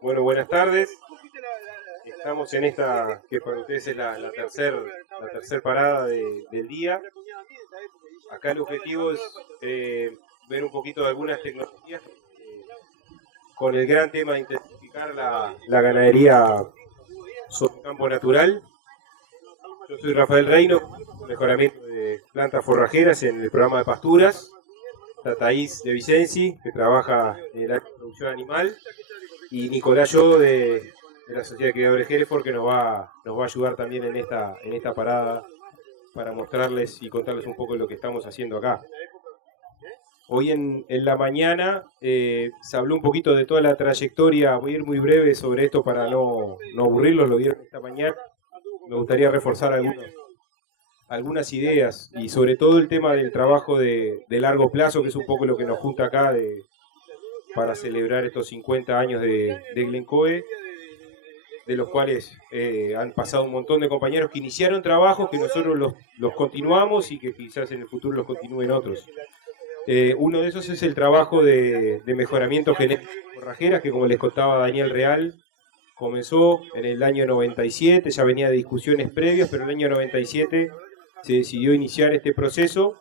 Bueno, buenas tardes. Estamos en esta que para ustedes es la tercer parada del día. Acá el objetivo es ver un poquito de algunas tecnologías con el gran tema de intensificar la ganadería sobre campo natural. Yo soy Rafael Reino, mejoramiento de plantas forrajeras en el programa de pasturas. Está Thaís de Vicenzi, que trabaja en la producción animal, y Nicolás Yodo de la Sociedad de Criadores Hereford, que nos va a ayudar también en esta parada para mostrarles y contarles un poco de lo que estamos haciendo acá. Hoy en la mañana se habló un poquito de toda la trayectoria. Voy a ir muy breve sobre esto para no aburrirlos, lo vieron esta mañana. Me gustaría reforzar algunas ideas y sobre todo el tema del trabajo de largo plazo, que es un poco lo que nos junta acá para celebrar estos 50 años de Glencoe, de los cuales han pasado un montón de compañeros que iniciaron trabajos que nosotros los continuamos y que quizás en el futuro los continúen otros. Uno de esos es el trabajo de mejoramiento genético de forrajeras, que como les contaba Daniel Real, comenzó en el año 97, ya venía de discusiones previas, pero en el año 97 se decidió iniciar este proceso,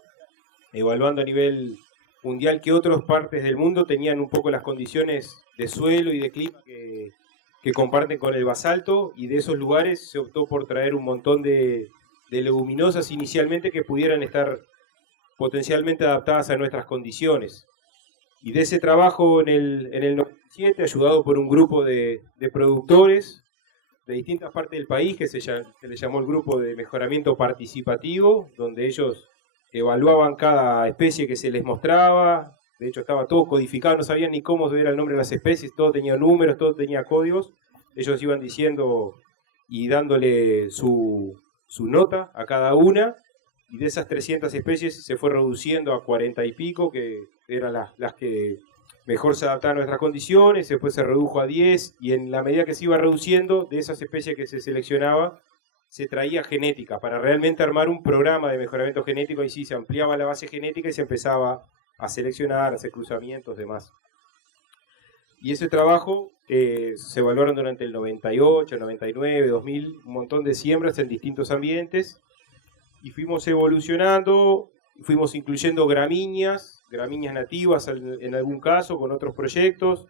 evaluando a nivel mundial que otras partes del mundo tenían un poco las condiciones de suelo y de clima que comparten con el basalto, y de esos lugares se optó por traer un montón de leguminosas inicialmente que pudieran estar potencialmente adaptadas a nuestras condiciones. Y de ese trabajo en el 97, ayudado por un grupo de productores de distintas partes del país, que se le llamó el Grupo de Mejoramiento Participativo, donde ellos evaluaban cada especie que se les mostraba. De hecho estaba todo codificado, no sabían ni cómo era el nombre de las especies, todo tenía números, todo tenía códigos. Ellos iban diciendo y dándole su nota a cada una, y de esas 300 especies se fue reduciendo a 40 y pico, que eran las que mejor se adaptaban a nuestras condiciones. Después se redujo a 10, y en la medida que se iba reduciendo, de esas especies que se seleccionaba, se traía genética para realmente armar un programa de mejoramiento genético. Y sí, se ampliaba la base genética y se empezaba a seleccionar, a hacer cruzamientos, demás. Y ese trabajo se evaluaron durante el 98, 99, 2000, un montón de siembras en distintos ambientes, y fuimos evolucionando, fuimos incluyendo gramíneas nativas en algún caso, con otros proyectos.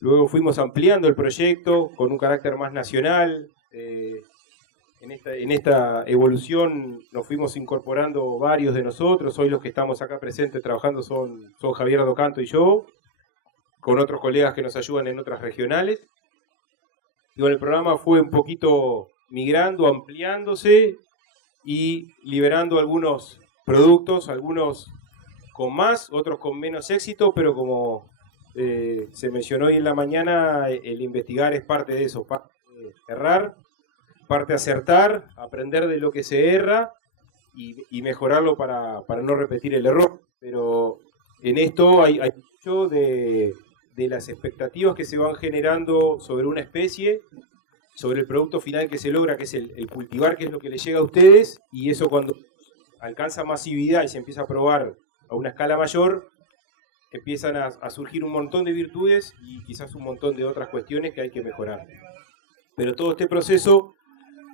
Luego fuimos ampliando el proyecto con un carácter más nacional. En esta evolución nos fuimos incorporando varios de nosotros. Hoy los que estamos acá presentes trabajando son Javier Docanto y yo, con otros colegas que nos ayudan en otras regionales. Y bueno, el programa fue un poquito migrando, ampliándose y liberando algunos productos, algunos con más, otros con menos éxito, pero como se mencionó hoy en la mañana, el investigar es parte de eso, parte de errar, parte de acertar, aprender de lo que se erra y mejorarlo para no repetir el error. Pero en esto hay mucho de las expectativas que se van generando sobre una especie, sobre el producto final que se logra, que es el cultivar, que es lo que les llega a ustedes, y eso cuando alcanza masividad y se empieza a probar a una escala mayor, empiezan a surgir un montón de virtudes y quizás un montón de otras cuestiones que hay que mejorar. Pero todo este proceso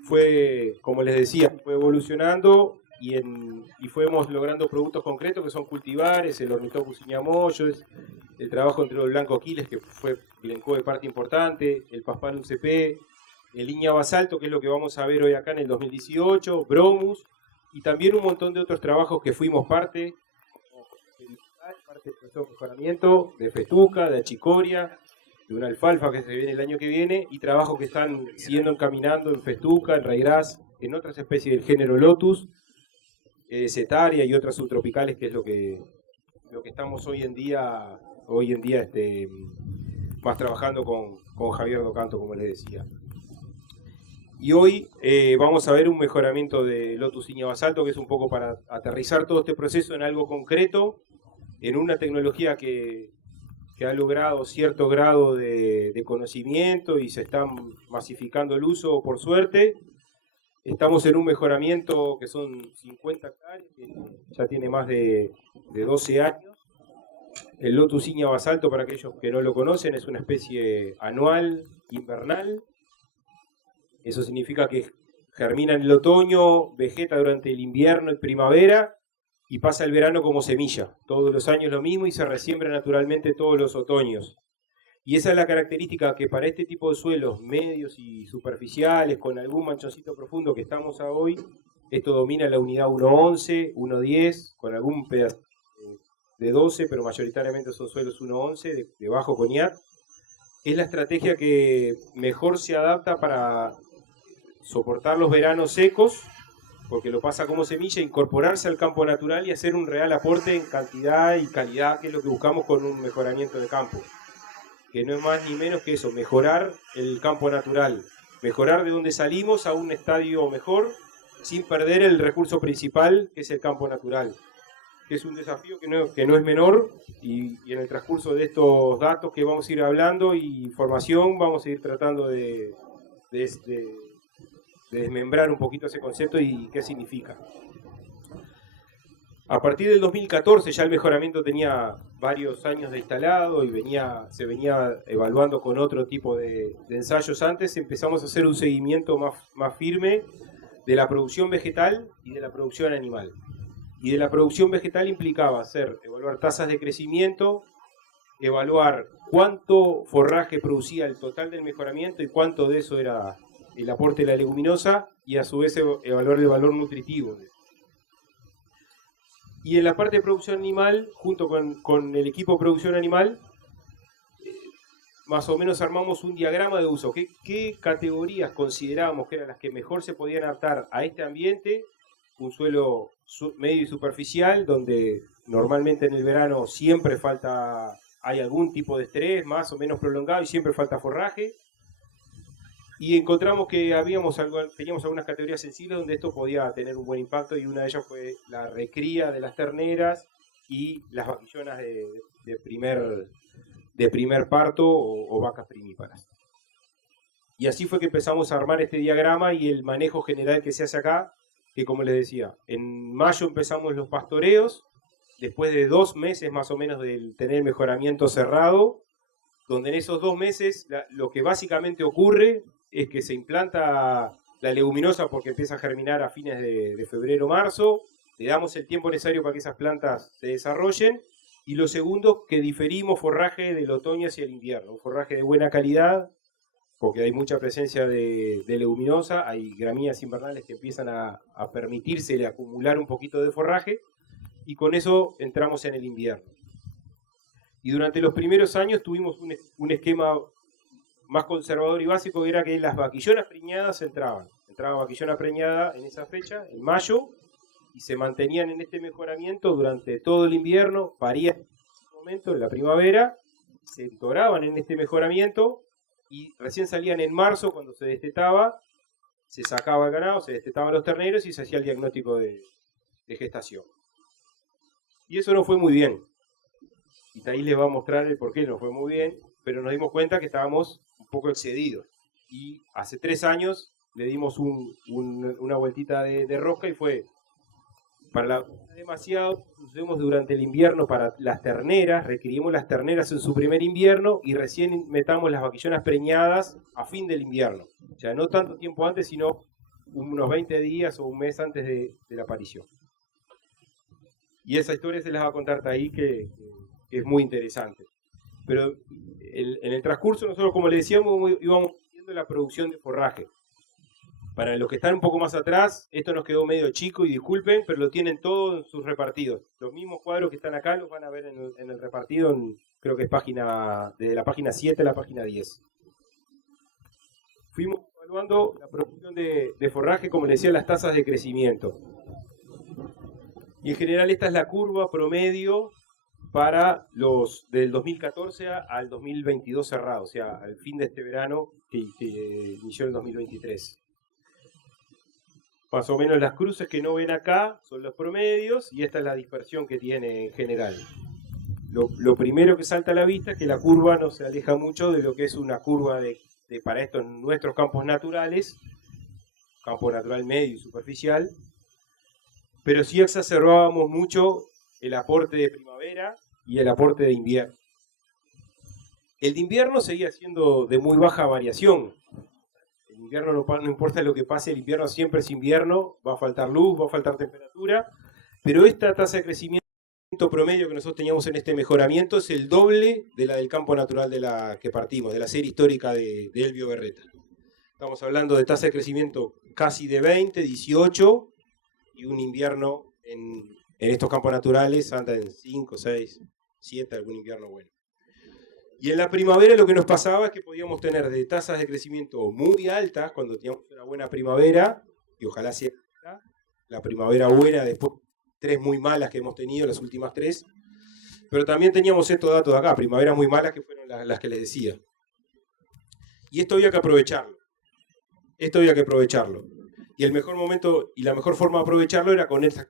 fue, como les decía, fue evolucionando y fuimos logrando productos concretos que son cultivares, el Ornithopus iñamoyo, el trabajo entre el blanco Aquiles, que fue Glencoe de parte importante, el Paspalum CP, el Iña basalto, que es lo que vamos a ver hoy acá en el 2018, Bromus, y también un montón de otros trabajos que fuimos parte del proceso de mejoramiento, de Festuca, de Achicoria, de una alfalfa que se viene el año que viene, y trabajos que están siguiendo encaminando en Festuca, en Raigras, en otras especies del género Lotus, Cetaria y otras subtropicales, que es lo que estamos hoy en día más trabajando con Javier Docanto, como les decía. Y hoy vamos a ver un mejoramiento de Lotus Iña basalto, que es un poco para aterrizar todo este proceso en algo concreto, en una tecnología que ha logrado cierto grado de conocimiento y se está masificando el uso, por suerte. Estamos en un mejoramiento que son 50 hectáreas, que ya tiene más de 12 años, El Lotus Ignia basalto, para aquellos que no lo conocen, es una especie anual, invernal. Eso significa que germina en el otoño, vegeta durante el invierno y primavera y pasa el verano como semilla. Todos los años lo mismo y se resiembra naturalmente todos los otoños. Y esa es la característica, que para este tipo de suelos medios y superficiales, con algún manchoncito profundo que estamos a hoy, esto domina la unidad 1.11, 1.10, con algún pedazo de 12, pero mayoritariamente son suelos 1.11, de bajo coniac. Es la estrategia que mejor se adapta para soportar los veranos secos, porque lo pasa como semilla, incorporarse al campo natural y hacer un real aporte en cantidad y calidad, que es lo que buscamos con un mejoramiento de campo. Que no es más ni menos que eso, mejorar el campo natural, mejorar de donde salimos a un estadio mejor, sin perder el recurso principal, que es el campo natural, que es un desafío que no es menor, y en el transcurso de estos datos que vamos a ir hablando y información, vamos a ir tratando de desmembrar un poquito ese concepto y qué significa. A partir del 2014 ya el mejoramiento tenía varios años de instalado y se venía evaluando con otro tipo de ensayos antes. Empezamos a hacer un seguimiento más firme de la producción vegetal y de la producción animal. Y de la producción vegetal implicaba evaluar tasas de crecimiento, evaluar cuánto forraje producía el total del mejoramiento y cuánto de eso era el aporte de la leguminosa, y a su vez evaluar el valor nutritivo. Y en la parte de producción animal, junto con el equipo de producción animal, más o menos armamos un diagrama de uso. ¿Qué categorías considerábamos que eran las que mejor se podían adaptar a este ambiente? Un suelo medio y superficial, donde normalmente en el verano siempre hay algún tipo de estrés más o menos prolongado y siempre falta forraje. Y encontramos que teníamos algunas categorías sensibles donde esto podía tener un buen impacto, y una de ellas fue la recría de las terneras y las vaquillonas de primer parto o vacas primíparas. Y así fue que empezamos a armar este diagrama y el manejo general que se hace acá, que como les decía, en mayo empezamos los pastoreos, después de 2 meses más o menos de tener mejoramiento cerrado, donde en esos 2 meses lo que básicamente ocurre es que se implanta la leguminosa, porque empieza a germinar a fines de febrero o marzo, le damos el tiempo necesario para que esas plantas se desarrollen, y lo segundo, que diferimos forraje del otoño hacia el invierno, un forraje de buena calidad, porque hay mucha presencia de leguminosa, hay gramíneas invernales que empiezan a permitírsele acumular un poquito de forraje, y con eso entramos en el invierno. Y durante los primeros años tuvimos un esquema más conservador y básico, que era que las vaquillonas preñadas entraba vaquillona preñada en esa fecha, en mayo, y se mantenían en este mejoramiento durante todo el invierno, parían en ese momento, en la primavera, se entoraban en este mejoramiento, y recién salían en marzo, cuando se destetaba, se sacaba el ganado, se destetaban los terneros y se hacía el diagnóstico de gestación. Y eso no fue muy bien. Y Thaís les va a mostrar el por qué no fue muy bien, pero nos dimos cuenta que estábamos un poco excedidos. Y hace 3 años le dimos una vueltita de rosca, y fue demasiado. Usamos durante el invierno para las terneras, requerimos las terneras en su primer invierno, y recién metamos las vaquillonas preñadas a fin del invierno. O sea, no tanto tiempo antes, sino unos 20 días o un mes antes de la aparición. Y esa historia se las va a contar Thaís, que es muy interesante. Pero en el transcurso nosotros, como le decíamos, íbamos viendo la producción de forraje. Para los que están un poco más atrás, esto nos quedó medio chico y disculpen, pero lo tienen todo en sus repartidos. Los mismos cuadros que están acá los van a ver en el repartido, creo que es desde la página 7 a la página 10. Fuimos evaluando la producción de forraje, como les decía, las tasas de crecimiento. Y en general esta es la curva promedio para los del 2014 al 2022 cerrado, o sea, al fin de este verano que inició el 2023. Más o menos las cruces que no ven acá son los promedios, y esta es la dispersión que tiene en general. Lo primero que salta a la vista es que la curva no se aleja mucho de lo que es una curva para esto en nuestros campos naturales, campo natural medio y superficial, pero sí exacerbábamos mucho el aporte de primavera y el aporte de invierno. El de invierno seguía siendo de muy baja variación. El invierno no importa lo que pase, el invierno siempre es invierno, va a faltar luz, va a faltar temperatura, pero esta tasa de crecimiento promedio que nosotros teníamos en este mejoramiento es el doble de la del campo natural de la que partimos, de la serie histórica de Elbio Berreta. Estamos hablando de tasa de crecimiento casi de 20, 18, y un invierno en estos campos naturales anda en 5, 6, 7, algún invierno bueno. Y en la primavera lo que nos pasaba es que podíamos tener de tasas de crecimiento muy altas cuando teníamos una buena primavera, y ojalá sea la primavera buena, después 3 muy malas que hemos tenido, las últimas 3, pero también teníamos estos datos de acá, primaveras muy malas que fueron las que les decía. Y esto había que aprovecharlo. Y el mejor momento y la mejor forma de aprovecharlo era con esta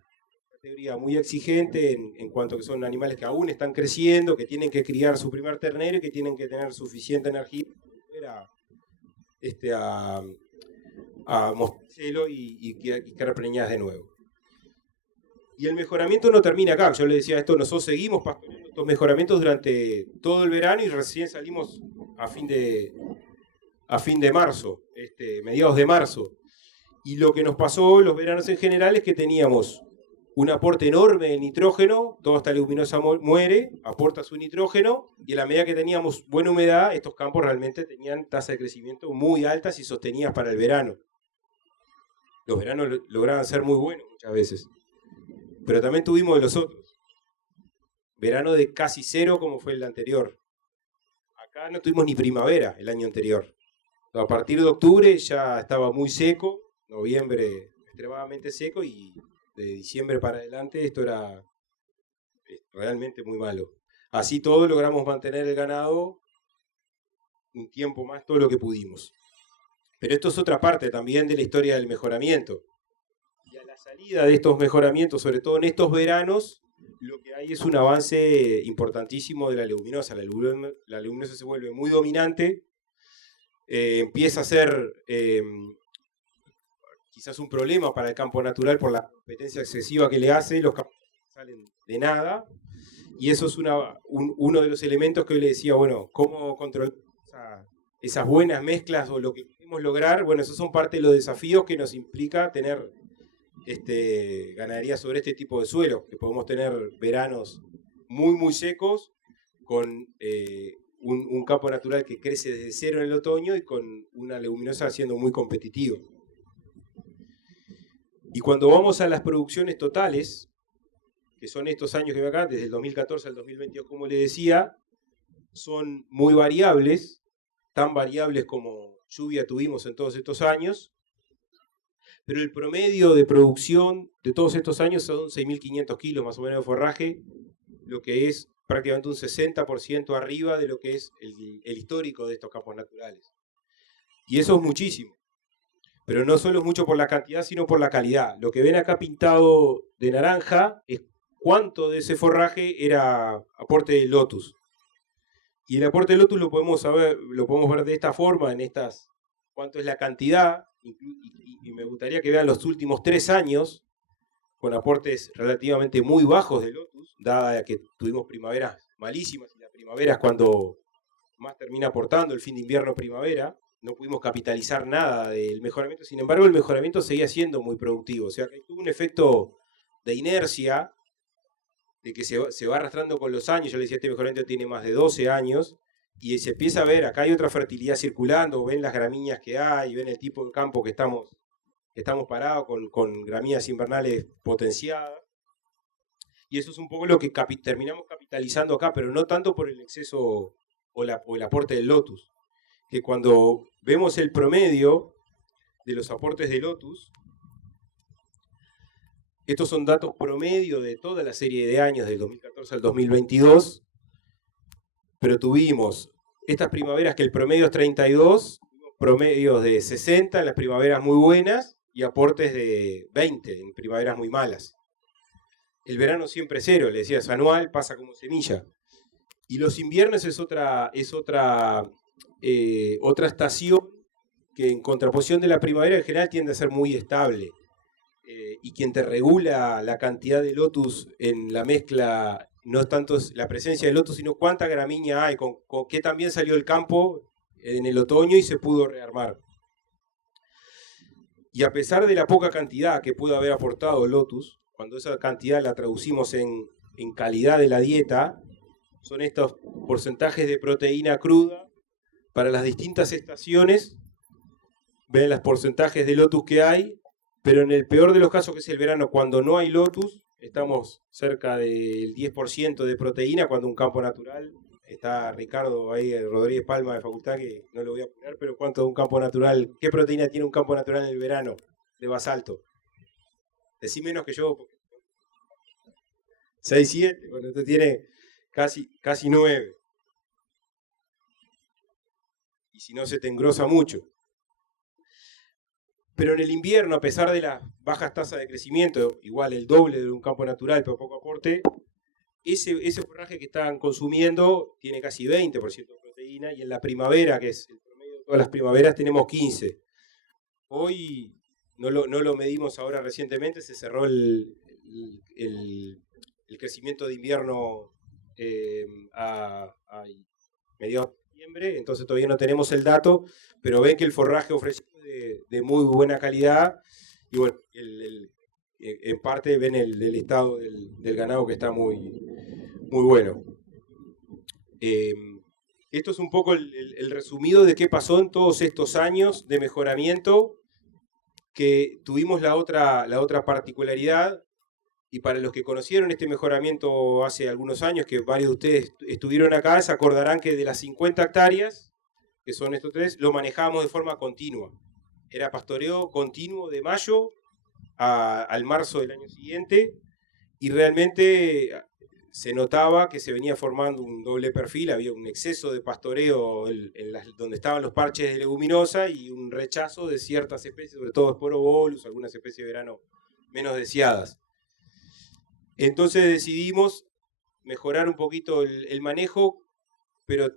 categoría muy exigente en cuanto a que son animales que aún están creciendo, que tienen que criar su primer ternero y que tienen que tener suficiente energía a mostrarlo y quedar preñadas de nuevo. Y el mejoramiento no termina acá. Yo le decía esto, nosotros seguimos pastoreando estos mejoramientos durante todo el verano y recién salimos a fin de marzo, mediados de marzo. Y lo que nos pasó los veranos en general es que teníamos un aporte enorme de nitrógeno, toda esta leguminosa muere, aporta su nitrógeno, y a la medida que teníamos buena humedad, estos campos realmente tenían tasas de crecimiento muy altas y sostenidas para el verano. Los veranos lograban ser muy buenos muchas veces. Pero también tuvimos de los otros. Verano de casi 0 como fue el anterior. Acá no tuvimos ni primavera el año anterior. A partir de octubre ya estaba muy seco, noviembre extremadamente seco, y de diciembre para adelante esto era realmente muy malo. Así todo logramos mantener el ganado un tiempo más, todo lo que pudimos. Pero esto es otra parte también de la historia del mejoramiento. Y a la salida de estos mejoramientos, sobre todo en estos veranos, lo que hay es un avance importantísimo de la leguminosa. La leguminosa se vuelve muy dominante, empieza a ser quizás un problema para el campo natural por la competencia excesiva que le hace, los campos salen de nada, y eso es uno de los elementos que yo le decía, bueno, ¿cómo controlar esas buenas mezclas o lo que queremos lograr? Bueno, esos son parte de los desafíos que nos implica tener ganadería sobre este tipo de suelo, que podemos tener veranos muy, muy secos, con un campo natural que crece desde 0 en el otoño y con una leguminosa siendo muy competitiva. Y cuando vamos a las producciones totales, que son estos años que ven acá, desde el 2014 al 2022, como les decía, son muy variables, tan variables como lluvia tuvimos en todos estos años, pero el promedio de producción de todos estos años son 6.500 kilos más o menos de forraje, lo que es prácticamente un 60% arriba de lo que es el histórico de estos campos naturales. Y eso es muchísimo. Pero no solo es mucho por la cantidad, sino por la calidad. Lo que ven acá pintado de naranja es cuánto de ese forraje era aporte de Lotus. Y el aporte de Lotus lo podemos ver de esta forma, cuánto es la cantidad, y me gustaría que vean los últimos 3 años, con aportes relativamente muy bajos de Lotus, dada que tuvimos primaveras malísimas, y la primavera es cuando más termina aportando, el fin de invierno-primavera. No pudimos capitalizar nada del mejoramiento, sin embargo el mejoramiento seguía siendo muy productivo, o sea que tuvo un efecto de inercia, de que se va arrastrando con los años. Yo le decía, este mejoramiento tiene más de 12 años, y se empieza a ver, acá hay otra fertilidad circulando, ven las gramíneas que hay, ven el tipo de campo que estamos parados con gramíneas invernales potenciadas, y eso es un poco lo que terminamos capitalizando acá, pero no tanto por el exceso o el aporte del Lotus, que cuando vemos el promedio de los aportes de Lotus, estos son datos promedio de toda la serie de años, del 2014 al 2022, pero tuvimos estas primaveras que el promedio es 32, promedios de 60 en las primaveras muy buenas y aportes de 20 en primaveras muy malas. El verano siempre es 0, le decía, es anual, pasa como semilla. Y los inviernos es otra estación que, en contraposición de la primavera, en general tiende a ser muy estable, y quien te regula la cantidad de Lotus en la mezcla no es tanto la presencia del lotus, sino cuánta gramínea hay, con qué también salió el campo en el otoño y se pudo rearmar. Y a pesar de la poca cantidad que pudo haber aportado el lotus, cuando esa cantidad la traducimos en calidad de la dieta, son estos porcentajes de proteína cruda para las distintas estaciones. Ven los porcentajes de lotus que hay, pero en el peor de los casos, que es el verano, cuando no hay lotus, estamos cerca del 10% de proteína, cuando un campo natural, está Ricardo ahí, Rodríguez Palma de Facultad, que no lo voy a poner, pero ¿cuánto de un campo natural? ¿Qué proteína tiene un campo natural en el verano de basalto? Decí menos que yo. 6, 7, bueno, usted tiene casi 9. Y si no, se te engrosa mucho. Pero en el invierno, a pesar de las bajas tasas de crecimiento, igual el doble de un campo natural, pero poco aporte, ese forraje que están consumiendo tiene casi 20% de proteína, y en la primavera, que es el promedio de todas las primaveras, tenemos 15%. Hoy no lo medimos ahora recientemente, se cerró el crecimiento de invierno a mediados de septiembre, entonces todavía no tenemos el dato, pero ven que el forraje ofrecido de muy buena calidad, y bueno, en parte ven el estado del ganado, que está muy bueno. Esto es un poco el resumido de qué pasó en todos estos años de mejoramiento, que tuvimos la otra particularidad. Y para los que conocieron este mejoramiento hace algunos años, que varios de ustedes estuvieron acá, se acordarán que de las 50 hectáreas, que son estos 3, lo manejábamos de forma continua. Era pastoreo continuo de mayo al marzo del año siguiente, y realmente se notaba que se venía formando un doble perfil, había un exceso de pastoreo donde estaban los parches de leguminosa, y un rechazo de ciertas especies, sobre todo Sporobolus, algunas especies de verano menos deseadas. Entonces decidimos mejorar un poquito el manejo, pero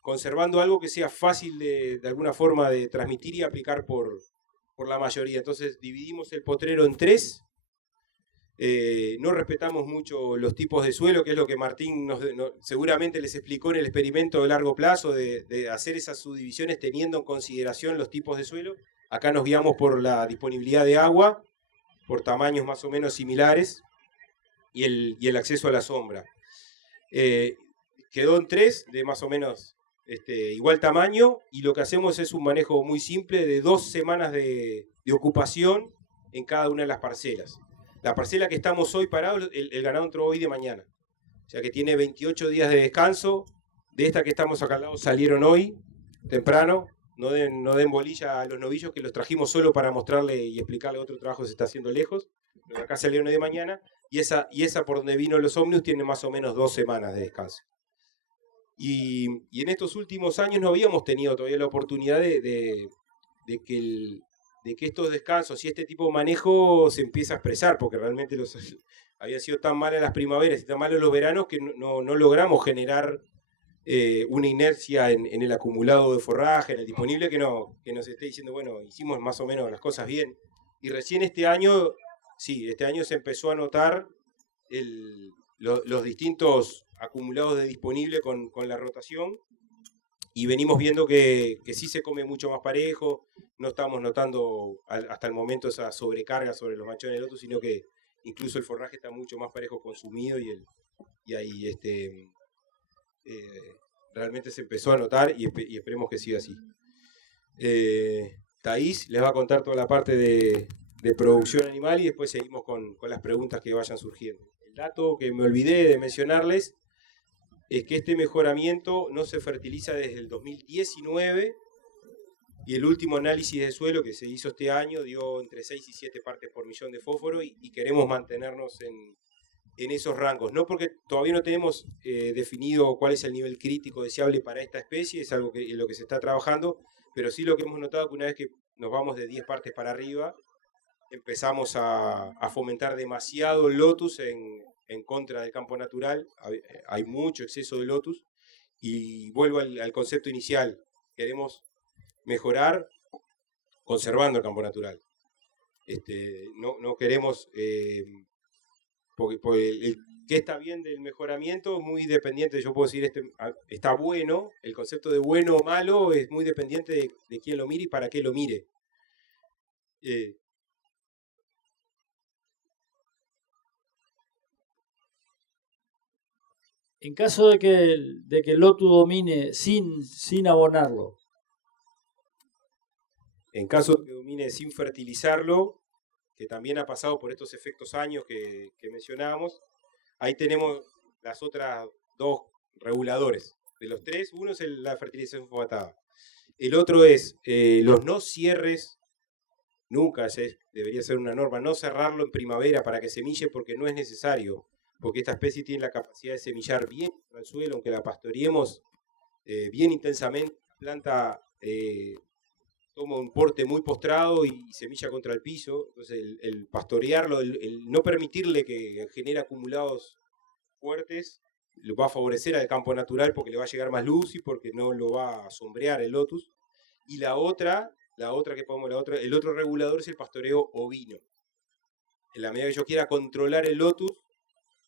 conservando algo que sea fácil de alguna forma de transmitir y aplicar por la mayoría. Entonces dividimos el potrero en 3. No respetamos mucho los tipos de suelo, que es lo que Martín seguramente les explicó en el experimento de largo plazo, de hacer esas subdivisiones teniendo en consideración los tipos de suelo. Acá nos guiamos por la disponibilidad de agua, por tamaños más o menos similares, y el acceso a la sombra. Quedó en 3 de más o menos igual tamaño, y lo que hacemos es un manejo muy simple de 2 semanas de ocupación en cada una de las parcelas. La parcela que estamos hoy parados, el ganado entró hoy de mañana, o sea que tiene 28 días de descanso. De esta que estamos acá al lado salieron hoy, temprano. No den bolilla a los novillos, que los trajimos solo para mostrarle y explicarle otro trabajo que se está haciendo lejos. Pero acá salieron hoy de mañana, y esa por donde vino los ómnibus tiene más o menos 2 semanas de descanso. Y en estos últimos años no habíamos tenido todavía la oportunidad de que estos descansos y este tipo de manejo se empiece a expresar, porque realmente habían sido tan malas las primaveras y tan malos los veranos, que no logramos generar una inercia en el acumulado de forraje, en el disponible, que nos esté diciendo, bueno, hicimos más o menos las cosas bien. Y recién este año se empezó a notar los distintos acumulados de disponible con la rotación, y venimos viendo que sí se come mucho más parejo. No estamos notando hasta el momento esa sobrecarga sobre los machones del lotus, sino que incluso el forraje está mucho más parejo consumido, y ahí realmente se empezó a notar, y esperemos que siga así. Thaís les va a contar toda la parte de producción animal, y después seguimos con las preguntas que vayan surgiendo. El dato que me olvidé de mencionarles es que este mejoramiento no se fertiliza desde el 2019, y el último análisis de suelo que se hizo este año dio entre 6 y 7 partes por millón de fósforo, y queremos mantenernos en esos rangos. No porque todavía no tenemos definido cuál es el nivel crítico deseable para esta especie, es algo en lo que se está trabajando, pero sí lo que hemos notado, que una vez que nos vamos de 10 partes para arriba, empezamos a fomentar demasiado el lotus en contra del campo natural. Hay mucho exceso de lotus, y vuelvo al concepto inicial: queremos mejorar conservando el campo natural. No queremos, porque ¿Qué está bien del mejoramiento? Muy dependiente, yo puedo decir, está bueno, el concepto de bueno o malo es muy dependiente de quién lo mire y para qué lo mire. En caso de que el lotus domine sin abonarlo. En caso de que domine sin fertilizarlo, que también ha pasado por estos efectos años que mencionábamos, ahí tenemos las otras dos reguladores. De los tres, uno es la fertilización fogatada. El otro es los no cierres, nunca debería ser una norma, no cerrarlo en primavera para que semille porque no es necesario, porque esta especie tiene la capacidad de semillar bien al suelo, aunque la pastoreemos bien intensamente, la planta toma un porte muy postrado y semilla contra el piso, entonces el pastorearlo, el no permitirle que genere acumulados fuertes, lo va a favorecer al campo natural porque le va a llegar más luz y porque no lo va a sombrear el lotus. Y el otro regulador es el pastoreo ovino. En la medida que yo quiera controlar el lotus,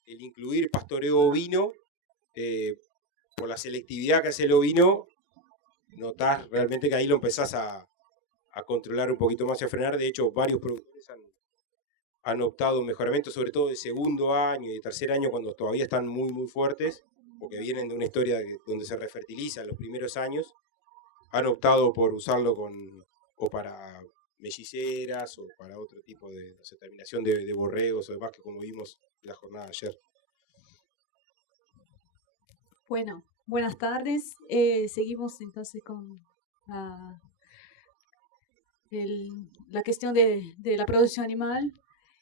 el incluir pastoreo ovino, por la selectividad que hace el ovino, notás realmente que ahí lo empezás a controlar un poquito más y a frenar. De hecho, varios productores han optado un mejoramiento, sobre todo de segundo año y de tercer año, cuando todavía están muy, muy fuertes, porque vienen de una historia donde se refertilizan los primeros años, han optado por usarlo o para melliceras o para otro tipo de terminación de borregos o demás, que como vimos en la jornada de ayer. Bueno, buenas tardes. Seguimos entonces con la cuestión de la producción animal,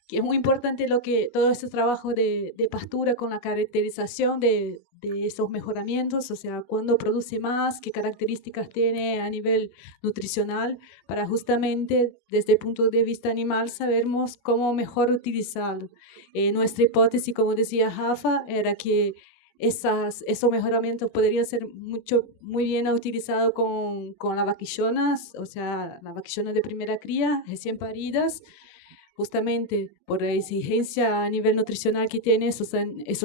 que es muy importante todo ese trabajo de pastura con la caracterización de esos mejoramientos, o sea, cuándo produce más, qué características tiene a nivel nutricional, para justamente desde el punto de vista animal sabermos cómo mejor utilizarlo. Nuestra hipótesis, como decía Rafa, era que esos mejoramientos podrían ser muy bien utilizados con las vaquillonas, o sea, las vaquillonas de primera cría, recién paridas, justamente por la exigencia a nivel nutricional que tienen esos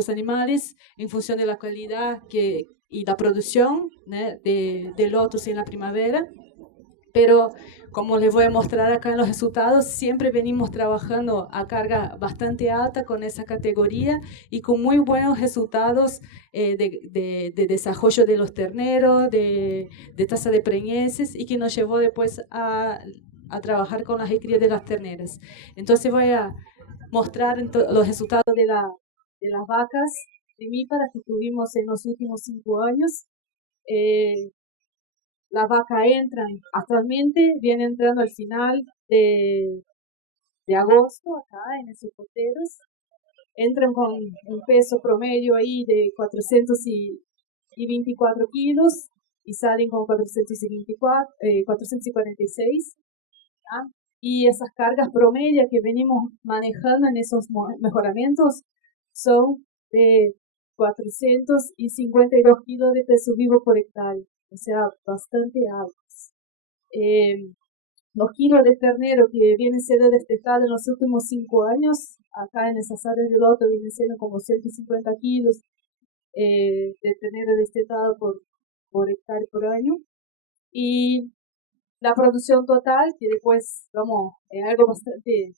animales en función de la calidad y la producción, ¿no?, de lotus en la primavera. Pero como les voy a mostrar acá en los resultados, siempre venimos trabajando a carga bastante alta con esa categoría y con muy buenos resultados de desarrollo de los terneros, de tasa de preñeces, y que nos llevó después a trabajar con las crías de las terneras. Entonces voy a mostrar los resultados de las vacas primíparas que tuvimos en los últimos 5 años. Las vacas actualmente viene entrando al final de agosto acá en esos poteros. Entran con un peso promedio ahí de 424 kilos y salen con 446. ¿Ah? Y esas cargas promedio que venimos manejando en esos mejoramientos son de 452 kilos de peso vivo por hectárea, o sea, bastante altos. Los kilos de ternero que vienen siendo destetados en los últimos 5 años, acá en esas áreas de loto vienen siendo como 150 kilos de ternero destetado por hectárea por año. Y la producción total, que después vamos, es algo bastante,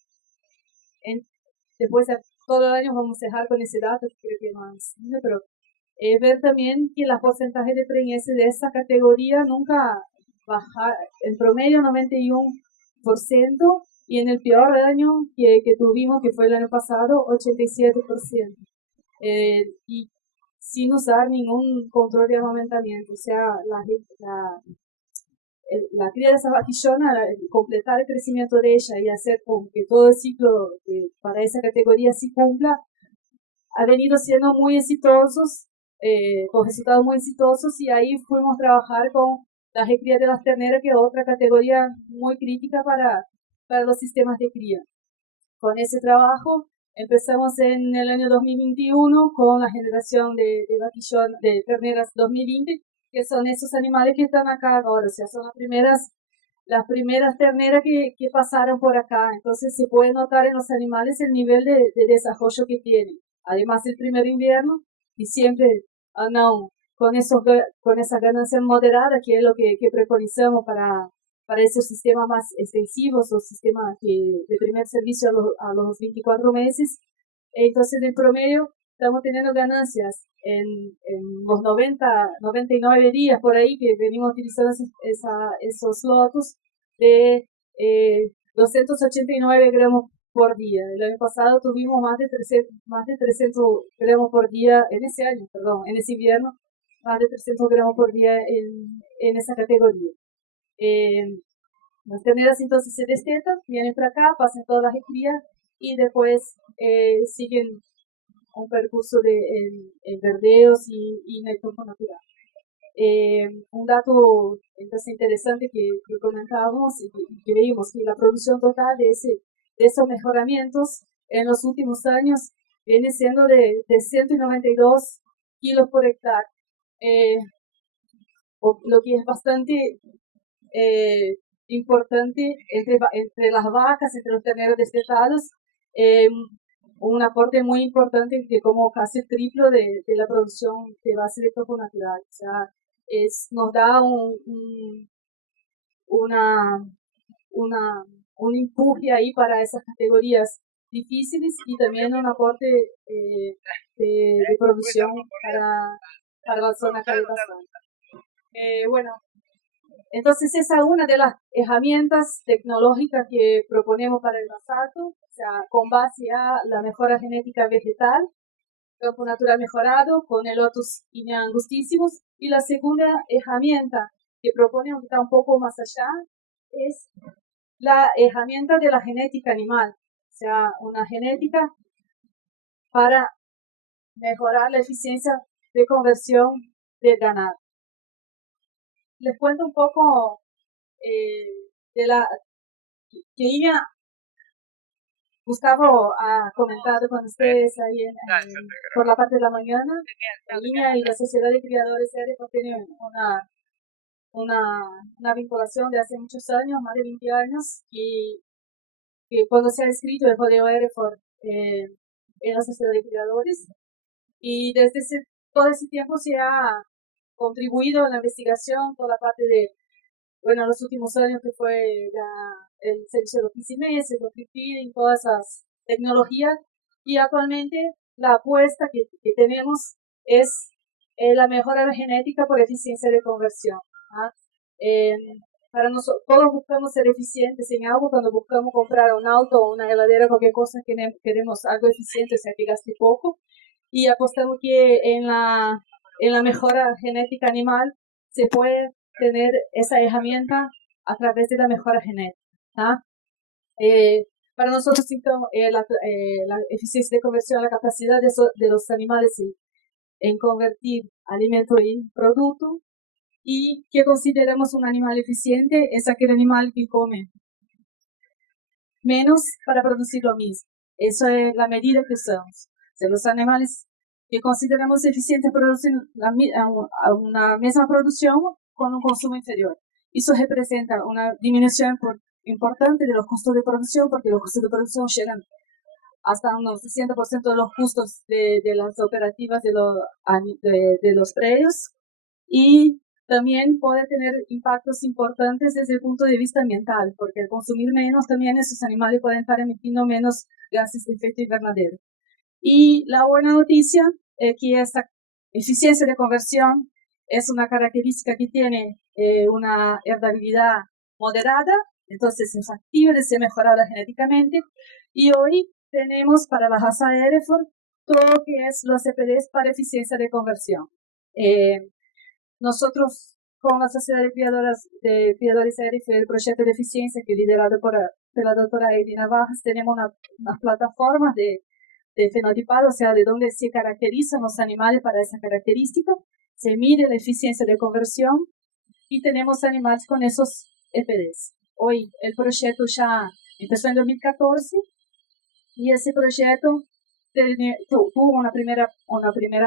después todo el año vamos a dejar con ese dato, que creo que más, pero ver también que los porcentajes de preñeces de esa categoría nunca bajaron, en promedio 91%, y en el peor año que tuvimos, que fue el año pasado, 87%, y sin usar ningún control de amamantamiento. O sea, la cría de esa vaquillona, completar el crecimiento de ella y hacer con que todo el ciclo para esa categoría sí cumpla, ha venido siendo muy exitosos, con resultados muy exitosos, y ahí fuimos a trabajar con la cría de las terneras, que es otra categoría muy crítica para los sistemas de cría. Con ese trabajo empezamos en el año 2021 con la generación de terneras 2020, que son esos animales que están acá ahora, o sea, son las primeras terneras que pasaron por acá. Entonces se puede notar en los animales el nivel de desarrollo que tienen. además del primer invierno, y siempre andan con esa ganancia moderada, que es lo que preconizamos para esos sistemas más extensivos o sistemas de primer servicio a los 24 meses. Entonces, en promedio, estamos teniendo ganancias en los 99 días por ahí que venimos utilizando esos lotos de 289 gramos por día. El año pasado tuvimos más de 300 gramos por día, en ese invierno, más de 300 gramos por día en esa categoría. Las terneras entonces se destetan, vienen para acá, pasan todas las crías y después siguen un percurso en verdeos y en el campo natural. Un dato entonces interesante que comentábamos y que veíamos que la producción total de esos mejoramientos en los últimos años viene siendo de 192 kilos por hectárea, lo que es bastante importante entre las vacas, entre los terneros destetados, un aporte muy importante que como casi el triplo de la producción de base de campo natural. O sea, nos da un empuje ahí para esas categorías difíciles y también un aporte de producción para la zona calidad-santa. Bueno, entonces esa es una de las herramientas tecnológicas que proponemos para el basalto, o sea, con base a la mejora genética vegetal, campo natural mejorado, con el Lotus Inia angustísimos. Y la segunda herramienta que proponemos, que está un poco más allá, es la herramienta de la genética animal, o sea, una genética para mejorar la eficiencia de conversión del ganado. Les cuento un poco de la que Inia, Gustavo ha comentado con ustedes ahí por la parte de la mañana. Inia y la Sociedad de Criadores Hereford tienen una vinculación de hace muchos años, más de 20 años, y cuando se ha escrito el Rodeo Hereford en la Sociedad de Criadores, y desde todo ese tiempo se ha contribuido en la investigación, toda la parte de, bueno, los últimos años que fue el servicio de los 15 meses, los free feeding, todas esas tecnologías, y actualmente la apuesta que tenemos es la mejora de la genética por eficiencia de conversión. Para nosotros, todos buscamos ser eficientes en algo. Cuando buscamos comprar un auto o una heladera, cualquier cosa, queremos algo eficiente, o sea, que gaste poco, y apostamos que en la mejora genética animal se puede tener esa herramienta a través de la mejora genética. Para nosotros, la eficiencia de conversión, la capacidad de los animales en convertir alimento en producto, y que consideramos un animal eficiente es aquel animal que come menos para producir lo mismo. Eso es la medida que usamos. O sea, los animales que consideramos eficientes producen una misma producción con un consumo inferior. Eso representa una disminución importante de los costos de producción, porque los costos de producción llegan hasta un 60% de los costos de las operativas de los predios, y también puede tener impactos importantes desde el punto de vista ambiental, porque al consumir menos también esos animales pueden estar emitiendo menos gases de efecto invernadero. Y la buena noticia es que esta eficiencia de conversión es una característica que tiene una heredabilidad moderada, entonces es factible de ser mejorada genéticamente, y hoy tenemos para la raza Hereford todo lo que es los CPDs para eficiencia de conversión. Nosotros, con la Sociedad de Criadores Hereford, el proyecto de eficiencia que es liderado por la doctora Edina Navajas, tenemos unas plataformas de fenotipado, o sea, de dónde se caracterizan los animales para esa característica, se mide la eficiencia de conversión y tenemos animales con esos EPDs. Hoy el proyecto ya empezó en 2014 y ese proyecto tuvo una primera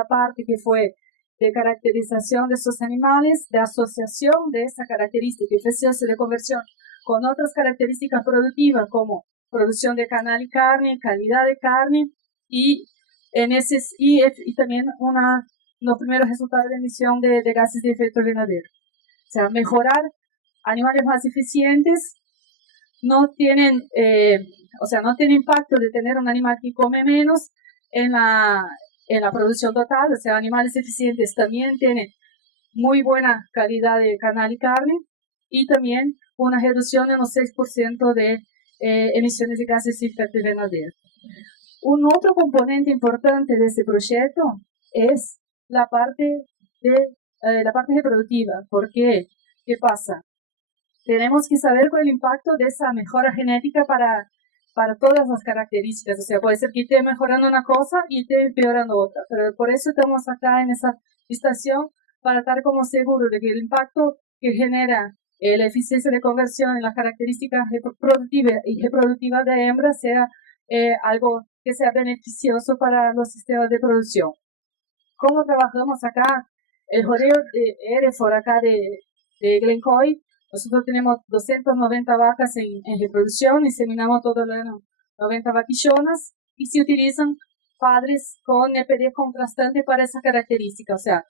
parte que fue de caracterización de esos animales, de asociación de esa característica, eficiencia de conversión, con otras características productivas como producción de canal y carne, calidad de carne y y también los primeros resultados de emisión de gases de efecto invernadero. O sea, mejorar animales más eficientes no tienen, no tiene impacto de tener un animal que come menos en la producción total. O sea, animales eficientes también tienen muy buena calidad de carne y carne, y también una reducción de unos 6% de emisiones de gases de efecto invernadero. Un otro componente importante de este proyecto es la parte reproductiva. ¿Por qué? ¿Qué pasa? Tenemos que saber cuál es el impacto de esa mejora genética para todas las características. O sea, puede ser que esté mejorando una cosa y esté empeorando otra. Pero por eso estamos acá en esa estación, para estar como seguro de que el impacto que genera la eficiencia de conversión en las características reproductivas y reproductivas de hembras sea algo que sea beneficioso para los sistemas de producción. ¿Cómo trabajamos acá? El rodeo de Hereford, acá de Glencoe, nosotros tenemos 290 vacas en reproducción, inseminamos todo el año 90 vaquillonas, y se utilizan padres con EPD contrastante para esa característica. O sea,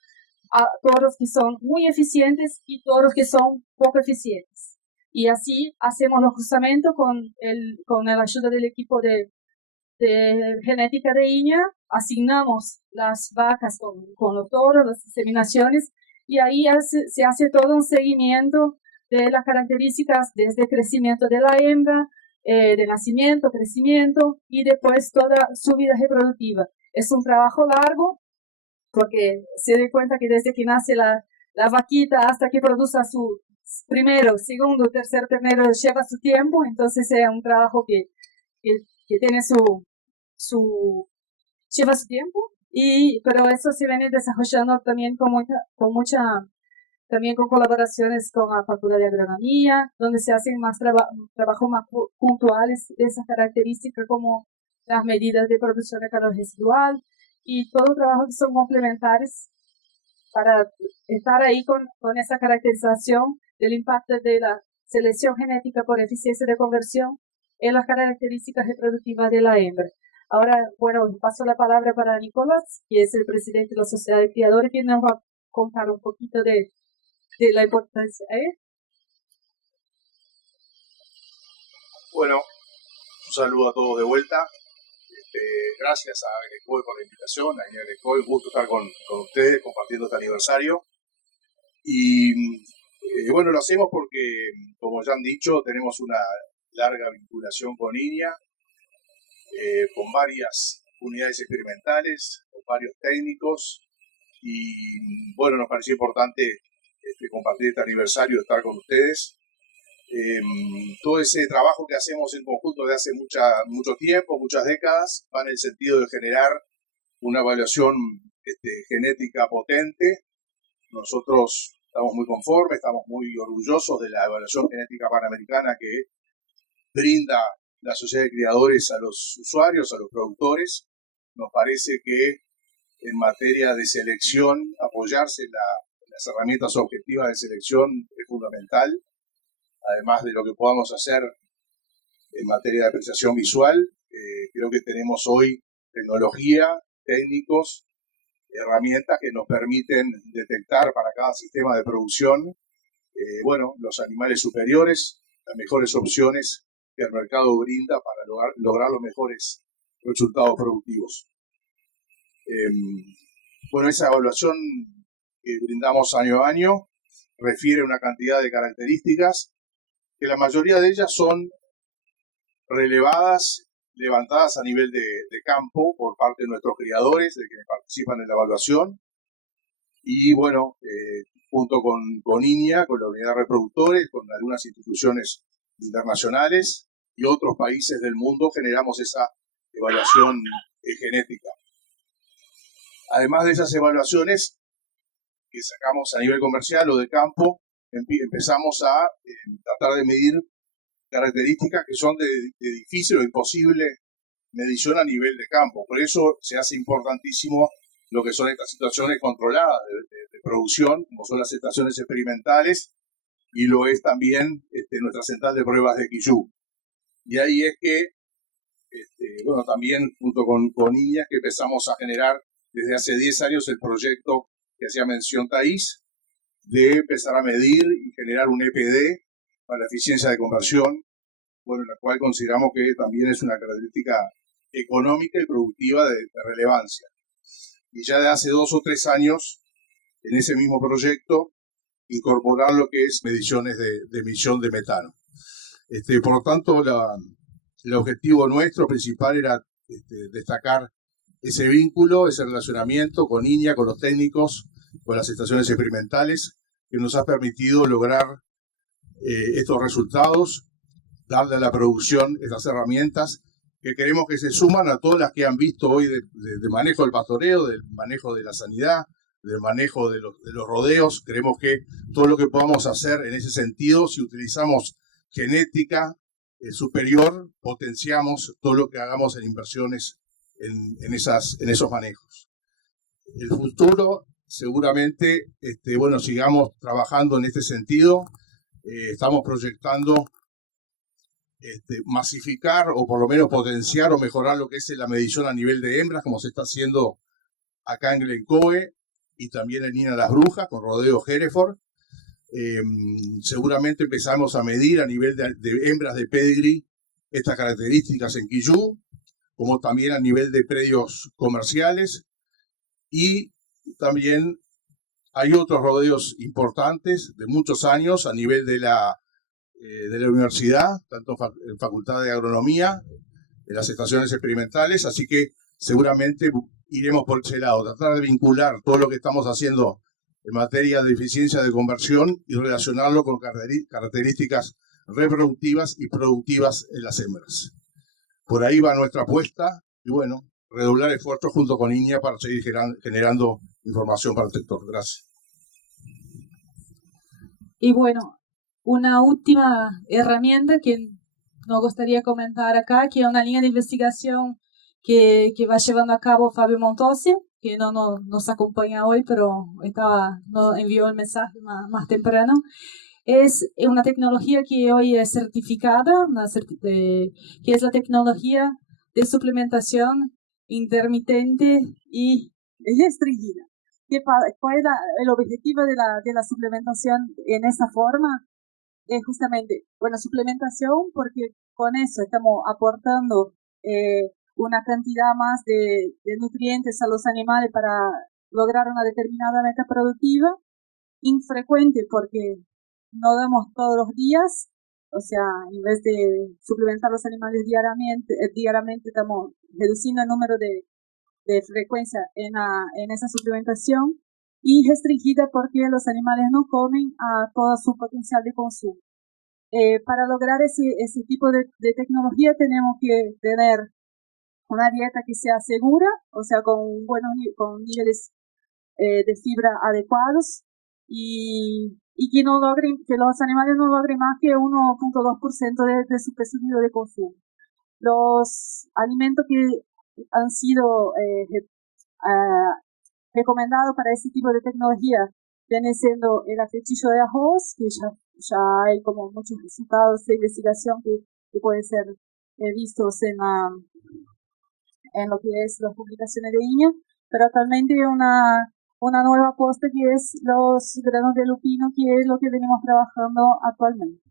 toros que son muy eficientes y toros que son poco eficientes. Y así hacemos los cruzamientos con la ayuda del equipo de genética de INEA, asignamos las vacas con los toros, las inseminaciones, y ahí se hace todo un seguimiento de las características desde crecimiento de la hembra, de nacimiento, crecimiento, y después toda su vida reproductiva. Es un trabajo largo, porque se da cuenta que desde que nace la vaquita hasta que produce su primero, segundo, tercer ternero lleva su tiempo. Entonces es un trabajo que tiene lleva su tiempo, pero eso se viene desarrollando también también con colaboraciones con la Facultad de Agronomía, donde se hacen más trabajos más puntuales de esas características, como las medidas de producción de calor residual, y todo trabajo que son complementarios para estar ahí con esa caracterización del impacto de la selección genética por eficiencia de conversión en las características reproductivas de la hembra. Ahora, bueno, paso la palabra para Nicolás, que es el presidente de la Sociedad de Criadores, que nos va a contar un poquito de la importancia. Bueno, un saludo a todos de vuelta. Gracias a Glencoe por la invitación, a Glencoe, un gusto estar con ustedes compartiendo este aniversario. Y bueno, lo hacemos porque, como ya han dicho, tenemos una larga vinculación con INEA, con varias unidades experimentales, con varios técnicos, y bueno, nos pareció importante compartir este aniversario, estar con ustedes. Todo ese trabajo que hacemos en conjunto de hace mucho tiempo, muchas décadas, va en el sentido de generar una evaluación genética potente. Nosotros estamos muy conformes, estamos muy orgullosos de la evaluación genética panamericana que brinda la Sociedad de Criadores a los usuarios, a los productores. Nos parece que en materia de selección, apoyarse en las herramientas objetivas de selección es fundamental, además de lo que podamos hacer en materia de apreciación visual. Creo que tenemos hoy tecnología, técnicos, herramientas que nos permiten detectar para cada sistema de producción los animales superiores, las mejores opciones que el mercado brinda para lograr los mejores resultados productivos. Esa evaluación que brindamos año a año refiere a una cantidad de características que la mayoría de ellas son relevadas, levantadas a nivel de campo por parte de nuestros criadores, de quienes participan en la evaluación. Y bueno, junto con INEA, con la unidad de reproductores, con algunas instituciones internacionales y otros países del mundo, generamos esa evaluación genética. Además de esas evaluaciones que sacamos a nivel comercial o de campo, empezamos a tratar de medir características que son de difícil o imposible medición a nivel de campo. Por eso se hace importantísimo lo que son estas situaciones controladas de producción, como son las estaciones experimentales, y lo es también nuestra central de pruebas de Quillú. Y ahí es que bueno, también junto con INIA, que empezamos a generar desde hace 10 años el proyecto que hacía mención Thaís, de empezar a medir y generar un EPD para la eficiencia de conversión, bueno, la cual consideramos que también es una característica económica y productiva de relevancia. Y ya de hace 2 o 3 años, en ese mismo proyecto, incorporar lo que es mediciones de emisión de metano. Por lo tanto, el objetivo nuestro principal era destacar ese vínculo, ese relacionamiento con INIA, con los técnicos, con las estaciones experimentales, que nos ha permitido lograr estos resultados, darle a la producción estas herramientas que queremos que se suman a todas las que han visto hoy de manejo del pastoreo, del manejo de la sanidad, del manejo de los rodeos. Creemos que todo lo que podamos hacer en ese sentido, si utilizamos genética superior, potenciamos todo lo que hagamos en inversiones en esos manejos. El futuro, seguramente, bueno, sigamos trabajando en este sentido. Estamos proyectando masificar o por lo menos potenciar o mejorar lo que es la medición a nivel de hembras, como se está haciendo acá en Glencoe y también en INA Las Brujas con rodeo Hereford. Seguramente empezamos a medir a nivel de hembras de pedigree estas características en Quillú, como también a nivel de predios comerciales, y también hay otros rodeos importantes de muchos años a nivel de la universidad, tanto en Facultad de Agronomía, en las estaciones experimentales, así que seguramente iremos por ese lado, tratar de vincular todo lo que estamos haciendo en materia de eficiencia de conversión y relacionarlo con características reproductivas y productivas en las hembras. Por ahí va nuestra apuesta y bueno, redoblar esfuerzos junto con INIA para seguir generando información para el sector. Gracias. Y bueno, una última herramienta que nos gustaría comentar acá, que es una línea de investigación que va llevando a cabo Fabio Montossi, que no nos acompaña hoy, pero nos envió el mensaje más temprano. Es una tecnología que hoy es certificada, que es la tecnología de suplementación intermitente y restringida. ¿Cuál es el objetivo de la suplementación en esa forma? Es justamente, bueno, suplementación, porque con eso estamos aportando una cantidad más de nutrientes a los animales para lograr una determinada meta productiva, infrecuente porque no damos todos los días, o sea, en vez de suplementar los animales diariamente estamos reduciendo el número de frecuencia en esa suplementación, y restringida porque los animales no comen a todo su potencial de consumo. Para lograr ese tipo de tecnología tenemos que tener una dieta que sea segura, o sea, con niveles de fibra adecuados, y que los animales no logren más que 1.2% de su peso de consumo. Los alimentos que han sido recomendados para ese tipo de tecnología viene siendo el aflechillo de arroz, que ya hay como muchos resultados de investigación que pueden ser vistos en lo que es las publicaciones de INIA, pero actualmente una nueva apuesta que es los granos de lupino, que es lo que venimos trabajando actualmente.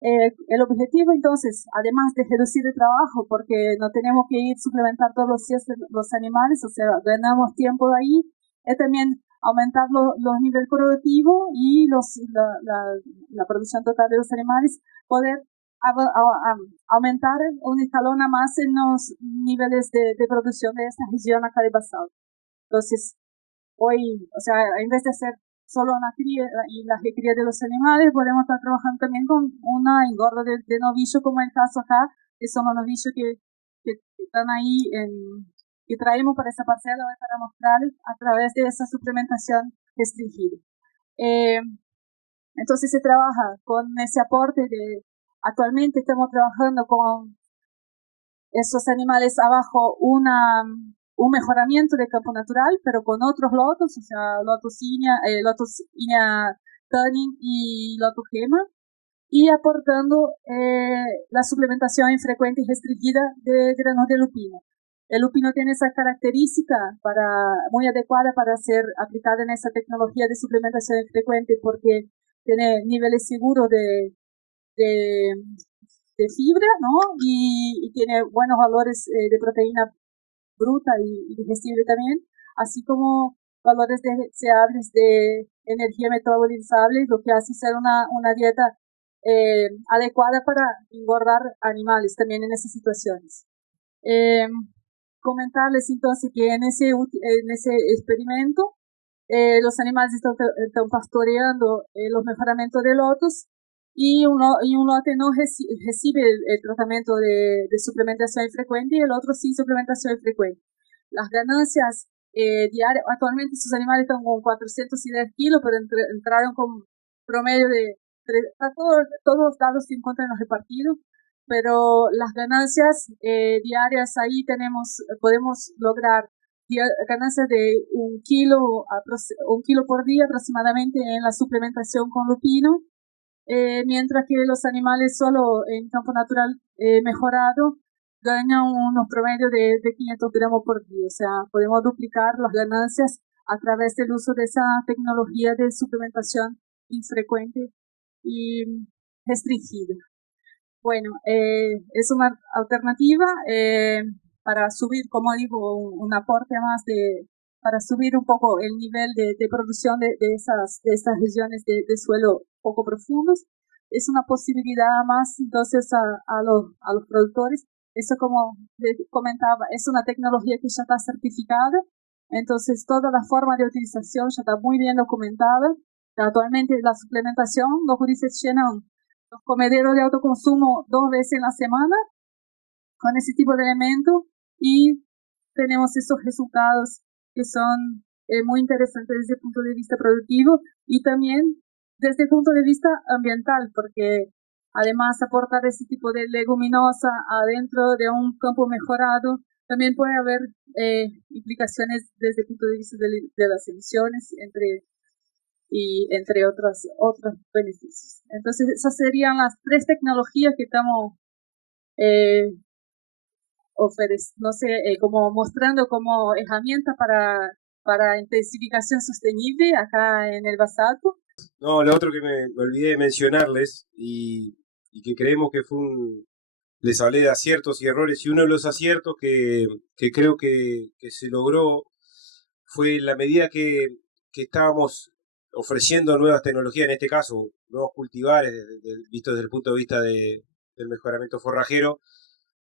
El objetivo, entonces, además de reducir el trabajo, porque no tenemos que ir a suplementar todos los días los animales, o sea, ganamos tiempo de ahí, es también aumentar los niveles productivos y la producción total de los animales, poder aumentar un escalón más en los niveles de producción de esta región acá de Basalto. Entonces, hoy, o sea, en vez de hacer solo una cría y la recría de los animales, podemos estar trabajando también con una engorda de novillo, como el caso acá, que son los novillos que están ahí, que traemos para esa parcela para mostrarles a través de esa suplementación restringida. Entonces se trabaja con ese aporte actualmente estamos trabajando con esos animales abajo un mejoramiento del campo natural, pero con otros lotos, o sea, Lotus Inia Turning y Lotus Gema, y aportando la suplementación infrecuente y restringida de granos de lupino. El lupino tiene esa característica muy adecuada para ser aplicada en esa tecnología de suplementación infrecuente porque tiene niveles seguros de fibra, ¿no? Y tiene buenos valores de proteína bruta y digestible también, así como valores deseables de energía metabolizable, lo que hace ser una dieta adecuada para engordar animales también en esas situaciones. Comentarles entonces que en ese experimento los animales están pastoreando los mejoramientos de lotos y un lote no recibe el tratamiento de suplementación infrecuente y el otro sin suplementación infrecuente. Las ganancias diarias, actualmente estos animales están con 410 kilos, pero entraron con promedio de, todos los datos se encuentran en los repartidos, pero las ganancias diarias ahí podemos lograr ganancias de un kilo por día aproximadamente en la suplementación con lupino, mientras que los animales solo en campo natural mejorado ganan unos promedios de 500 gramos por día. O sea, podemos duplicar las ganancias a través del uso de esa tecnología de suplementación infrecuente y restringida. Bueno, es una alternativa para subir, como digo, un aporte más para subir un poco el nivel de producción de estas regiones de suelo poco profundos. Es una posibilidad más entonces a los productores. Eso, como les comentaba, es una tecnología que ya está certificada, entonces toda la forma de utilización ya está muy bien documentada. Actualmente la suplementación, los juristas llenan los comederos de autoconsumo 2 veces en la semana con ese tipo de elementos y tenemos esos resultados que son muy interesantes desde el punto de vista productivo y también desde el punto de vista ambiental, porque además aportar ese tipo de leguminosa adentro de un campo mejorado también puede haber implicaciones desde el punto de vista de las emisiones entre otros beneficios. Entonces esas serían las 3 tecnologías que estamos como mostrando como herramienta para intensificación sostenible acá en el basalto. No, lo otro que me olvidé de mencionarles y que creemos que les hablé de aciertos y errores, y uno de los aciertos que creo que se logró fue en la medida que estábamos ofreciendo nuevas tecnologías, en este caso nuevos cultivares, visto desde el punto de vista del mejoramiento forrajero,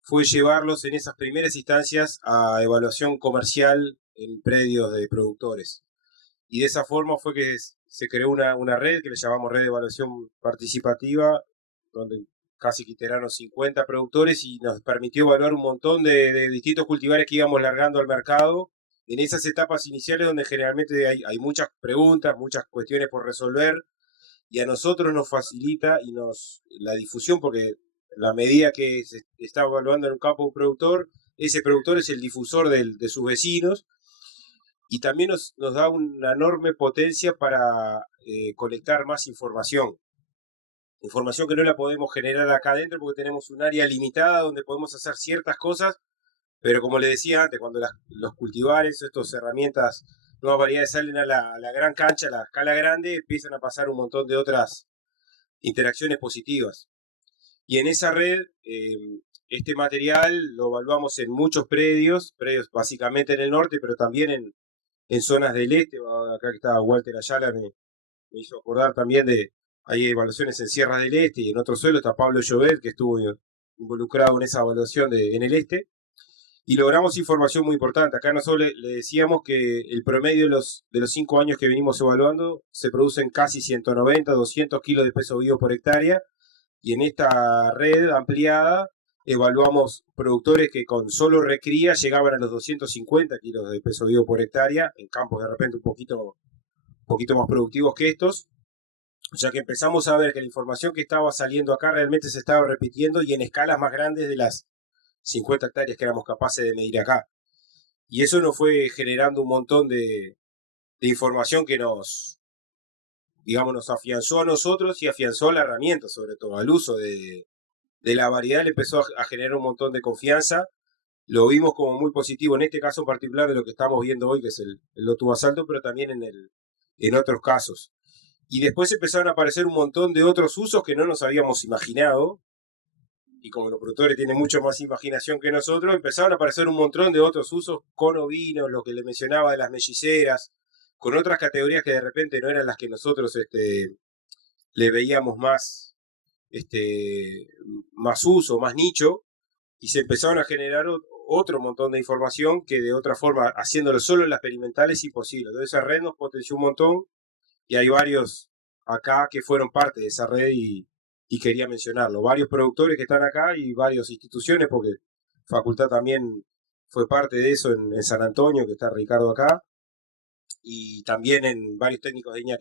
fue llevarlos en esas primeras instancias a evaluación comercial en predios de productores. Y de esa forma fue que se creó una red que le llamamos Red de Evaluación Participativa, donde casi que integraron 50 productores y nos permitió evaluar un montón de distintos cultivares que íbamos largando al mercado en esas etapas iniciales donde generalmente hay muchas preguntas, muchas cuestiones por resolver, y a nosotros nos facilita la difusión, porque la medida que se está evaluando en un campo un productor, ese productor es el difusor de sus vecinos, y también nos da una enorme potencia para colectar más información que no la podemos generar acá adentro porque tenemos un área limitada donde podemos hacer ciertas cosas, pero como le decía antes, cuando los cultivares, estas herramientas, nuevas variedades salen a la gran cancha, a la escala grande, empiezan a pasar un montón de otras interacciones positivas. Y en esa red, este material lo evaluamos en muchos predios básicamente en el norte, pero también en zonas del este. Acá que estaba Walter Ayala, me hizo acordar también hay evaluaciones en Sierra del Este y en otro suelo. Está Pablo Llobet, que estuvo involucrado en esa evaluación en el este. Y logramos información muy importante. Acá nosotros le decíamos que el promedio de los 5 años que venimos evaluando se producen casi 190, 200 kilos de peso vivo por hectárea. Y en esta red ampliada evaluamos productores que con solo recría llegaban a los 250 kilos de peso vivo por hectárea, en campos de repente un poquito más productivos que estos. O sea que empezamos a ver que la información que estaba saliendo acá realmente se estaba repitiendo y en escalas más grandes de las 50 hectáreas que éramos capaces de medir acá. Y eso nos fue generando un montón de información que nos digamos, nos afianzó a nosotros y afianzó la herramienta, sobre todo, al uso de la variedad, le empezó a generar un montón de confianza. Lo vimos como muy positivo, en este caso en particular de lo que estamos viendo hoy, que es el Lotus Basalto, pero también en otros casos. Y después empezaron a aparecer un montón de otros usos que no nos habíamos imaginado, y como los productores tienen mucho más imaginación que nosotros, empezaron a aparecer un montón de otros usos con ovinos, lo que le mencionaba de las melliceras, con otras categorías que de repente no eran las que nosotros le veíamos más uso, más nicho, y se empezaron a generar otro montón de información que de otra forma, haciéndolo solo en las experimentales, es imposible. Entonces esa red nos potenció un montón, y hay varios acá que fueron parte de esa red y quería mencionarlo. Varios productores que están acá y varias instituciones, porque Facultad también fue parte de eso en San Antonio, que está Ricardo acá, y también en varios técnicos de INEA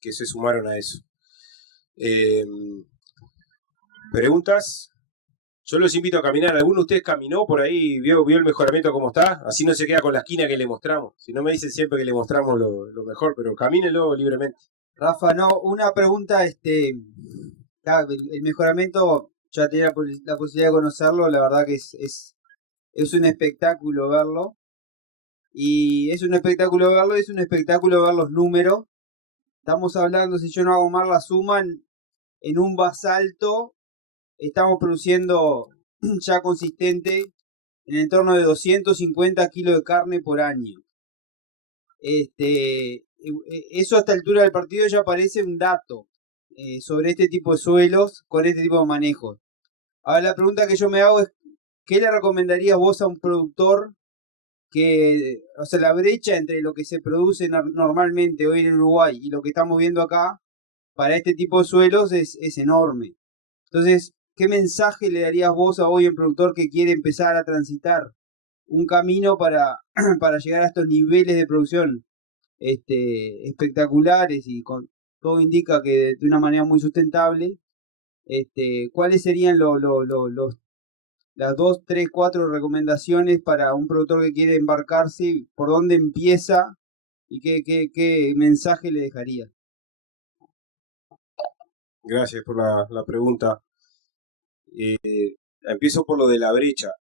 que se sumaron a eso. ¿Preguntas? Yo los invito a caminar. ¿Alguno de ustedes caminó por ahí? ¿Vio el mejoramiento cómo está? Así no se queda con la esquina que le mostramos. Si no me dicen siempre que le mostramos lo mejor, pero camínenlo libremente. Rafa, no, una pregunta, claro, el mejoramiento, ya tenía la posibilidad de conocerlo, la verdad que es un espectáculo verlo. Y es un espectáculo verlo, es un espectáculo ver los números. Estamos hablando, si yo no hago mal la suma, en un basalto estamos produciendo ya consistente en el entorno de 250 kilos de carne por año. Eso a esta altura del partido ya parece un dato sobre este tipo de suelos con este tipo de manejos. Ahora la pregunta que yo me hago es, ¿qué le recomendarías vos a un productor que, o sea, la brecha entre lo que se produce normalmente hoy en Uruguay y lo que estamos viendo acá para este tipo de suelos es enorme? Entonces, ¿qué mensaje le darías vos a hoy a un productor que quiere empezar a transitar un camino para llegar a estos niveles de producción espectaculares y con todo indica que de una manera muy sustentable? ¿Cuáles serían las 2, 3, 4 recomendaciones para un productor que quiere embarcarse? ¿Por dónde empieza y qué mensaje le dejaría? Gracias por la pregunta. Empiezo por lo de la brecha.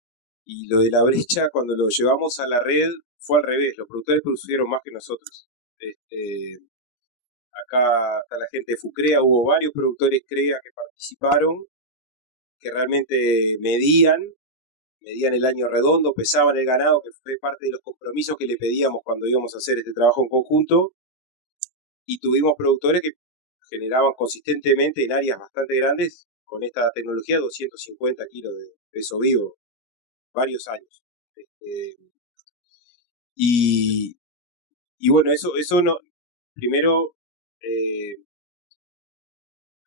Y lo de la brecha, cuando lo llevamos a la red, fue al revés. Los productores producieron más que nosotros. Acá está la gente de FUCREA, hubo varios productores CREA que participaron, que realmente medían el año redondo, pesaban el ganado, que fue parte de los compromisos que le pedíamos cuando íbamos a hacer este trabajo en conjunto, y tuvimos productores que generaban consistentemente en áreas bastante grandes con esta tecnología 250 kilos de peso vivo, varios años. Y bueno, eso no, primero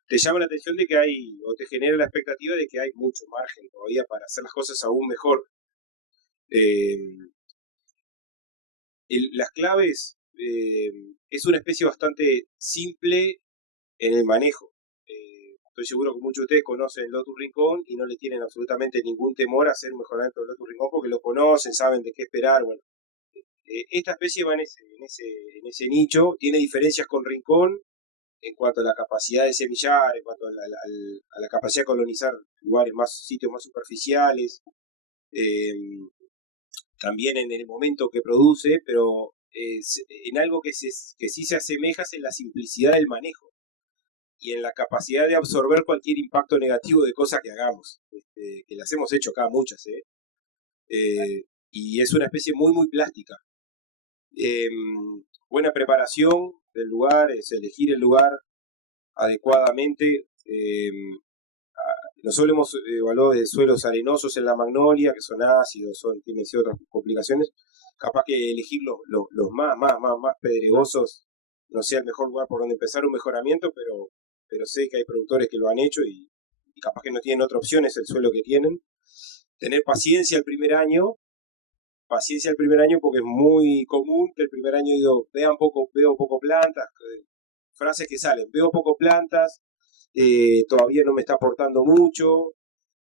te llama la atención de que hay, o te genera la expectativa de que hay mucho margen todavía para hacer las cosas aún mejor. Las claves, es una especie bastante simple en el manejo. Estoy seguro que muchos de ustedes conocen Lotus Rincón y no le tienen absolutamente ningún temor a hacer un mejoramiento de Lotus Rincón porque lo conocen, saben de qué esperar. Bueno, esta especie va en ese nicho, tiene diferencias con Rincón en cuanto a la capacidad de semillar, en cuanto a la capacidad de colonizar sitios más superficiales, también en el momento que produce, pero en algo que sí se asemeja es en la simplicidad del manejo y en la capacidad de absorber cualquier impacto negativo de cosas que hagamos, que las hemos hecho acá muchas, y es una especie muy muy plástica. Buena preparación del lugar, es elegir el lugar adecuadamente. Nosotros hemos evaluado de suelos arenosos en la Magnolia, que son ácidos, tienen otras complicaciones. Capaz que elegir los más pedregosos no sea el mejor lugar por donde empezar un mejoramiento, pero sé que hay productores que lo han hecho y capaz que no tienen otra opción, es el suelo que tienen. Tener paciencia el primer año porque es muy común que el primer año veo poco plantas, frases que salen, veo poco plantas, todavía no me está aportando mucho,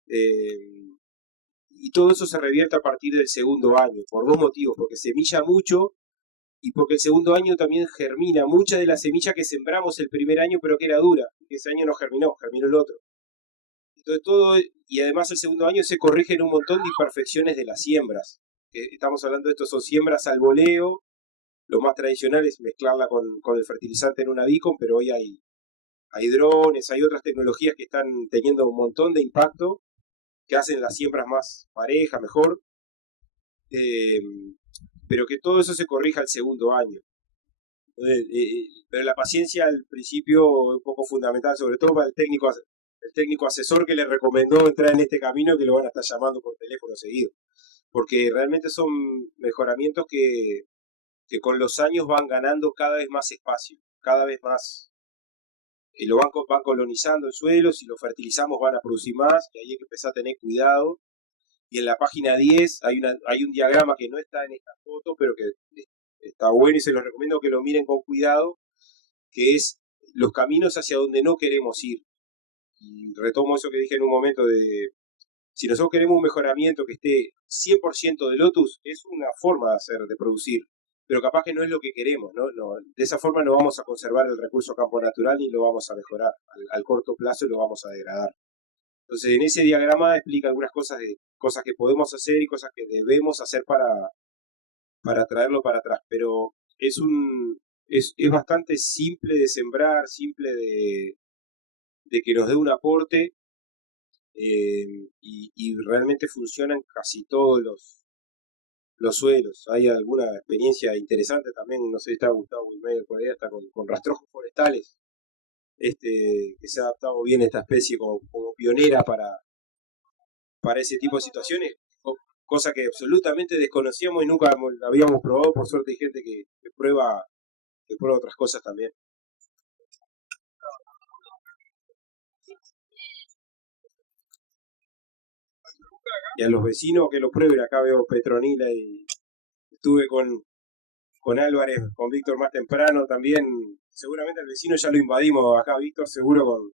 y todo eso se revierte a partir del segundo año, por dos motivos, porque semilla mucho y porque el segundo año también germina mucha de la semilla que sembramos el primer año, pero que era dura, que ese año no germinó, germinó el otro. Entonces todo, y además el segundo año se corrigen un montón de imperfecciones de las siembras. Estamos hablando de esto, son siembras al voleo, lo más tradicional es mezclarla con el fertilizante en una beacon, pero hoy hay drones, hay otras tecnologías que están teniendo un montón de impacto, que hacen las siembras más parejas, mejor, pero que todo eso se corrija al segundo año. Pero la paciencia al principio es un poco fundamental, sobre todo para el técnico asesor que le recomendó entrar en este camino, que lo van a estar llamando por teléfono seguido, porque realmente son mejoramientos que con los años van ganando cada vez más espacio, cada vez más, y lo van colonizando el suelo, si lo fertilizamos van a producir más, y ahí hay que empezar a tener cuidado. Y en la página 10 hay un diagrama que no está en esta foto, pero que está bueno y se los recomiendo que lo miren con cuidado, que es los caminos hacia donde no queremos ir. Y retomo eso que dije en un momento de, si nosotros queremos un mejoramiento que esté 100% de Lotus, es una forma de hacer, de producir, pero capaz que no es lo que queremos, ¿no? De esa forma no vamos a conservar el recurso campo natural ni lo vamos a mejorar. Al corto plazo lo vamos a degradar. Entonces en ese diagrama explica algunas cosas que podemos hacer y cosas que debemos hacer para traerlo para atrás, pero es bastante simple de sembrar, simple de que nos dé un aporte, y realmente funcionan casi todos los suelos. Hay alguna experiencia interesante también, no sé si está Gustavo Wilmeyer por ahí, hasta con rastrojos forestales, que se ha adaptado bien esta especie como pionera para ese tipo de situaciones, cosa que absolutamente desconocíamos y nunca la habíamos probado. Por suerte hay gente que prueba otras cosas también. Y a los vecinos que lo prueben, acá veo Petronila y estuve con Álvarez, con Víctor más temprano también. Seguramente al vecino ya lo invadimos acá, Víctor, seguro